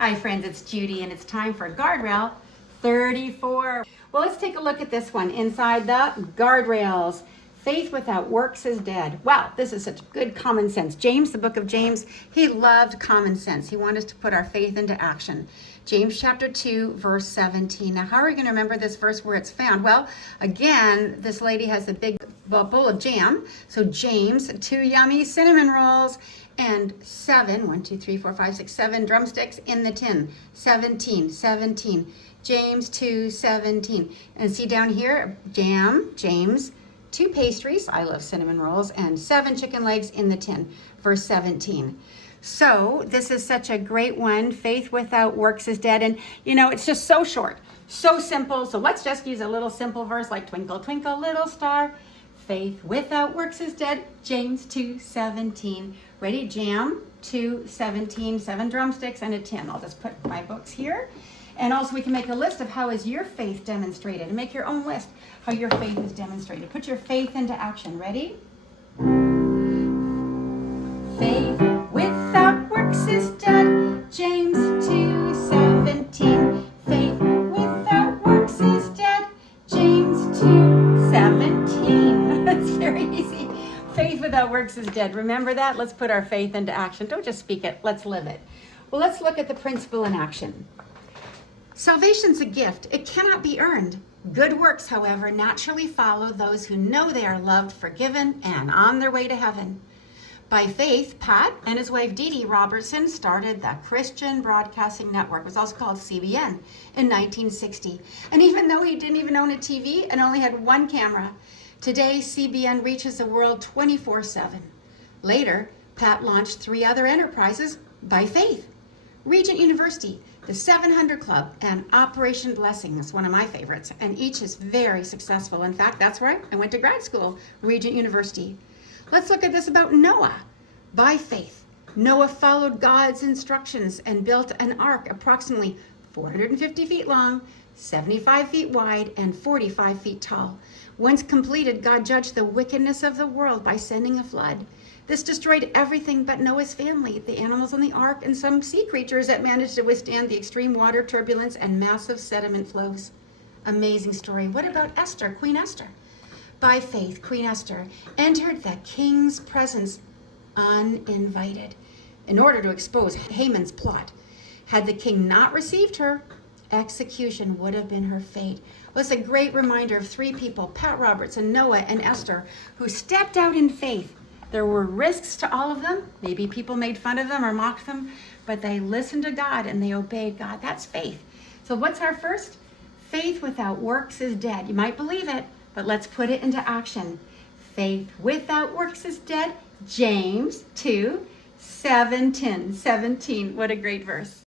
Hi friends, it's Judy and it's time for guardrail 34. Well, let's take a look at this one. Inside the guardrails, faith without works is dead. Wow, this is such good common sense. James, the book of James, he loved common sense. He wanted us to put our faith into action. James chapter 2, verse 17. Now, how are we going to remember this verse where it's found? Well, again, this lady has a big bowl of jam. So James, 2 yummy cinnamon rolls, and 7 drumsticks in the tin. 17. James 2:17. And see down here, jam, James, 2 pastries, I love cinnamon rolls, and 7 chicken legs in the tin, verse 17. So this is such a great one. Faith without works is dead. And you know, it's just so short, so simple. So let's just use a little simple verse like twinkle, twinkle, little star. Faith without works is dead. James 2:17. Ready? Jam 2:17, 7 drumsticks and a tin. I'll just put my books here. And also we can make a list of how is your faith demonstrated. And make your own list how your faith is demonstrated. Put your faith into action. Ready? Faith without works is dead. James 2:17. Faith without works is dead. James 2:17. That's very easy. Faith without works is dead. Remember that? Let's put our faith into action. Don't just speak it. Let's live it. Well, let's look at the principle in action. Salvation's a gift. It cannot be earned. Good works, however, naturally follow those who know they are loved, forgiven, and on their way to heaven. By faith, Pat and his wife Dee Dee Robertson started the Christian Broadcasting Network. It was also called CBN in 1960. And even though he didn't even own a TV and only had one camera, today CBN reaches the world 24/7. Later, Pat launched 3 other enterprises by faith. Regent University, the 700 Club, and Operation Blessing is one of my favorites, and each is very successful. In fact, that's where I went to grad school, Regent University. Let's look at this about Noah. By faith, Noah followed God's instructions and built an ark approximately 450 feet long, 75 feet wide, and 45 feet tall. Once completed, God judged the wickedness of the world by sending a flood. This destroyed everything but Noah's family, the animals on the ark, and some sea creatures that managed to withstand the extreme water turbulence and massive sediment flows. Amazing story. What about Esther, Queen Esther? By faith, Queen Esther entered the king's presence uninvited in order to expose Haman's plot. Had the king not received her, execution would have been her fate. Well, it's a great reminder of 3 people, Pat Robertson, Noah, and Esther, who stepped out in faith. There were risks to all of them. Maybe people made fun of them or mocked them, but they listened to God and they obeyed God. That's faith. So what's our first? Faith without works is dead. You might believe it, but let's put it into action. Faith without works is dead. James 2:17. What a great verse.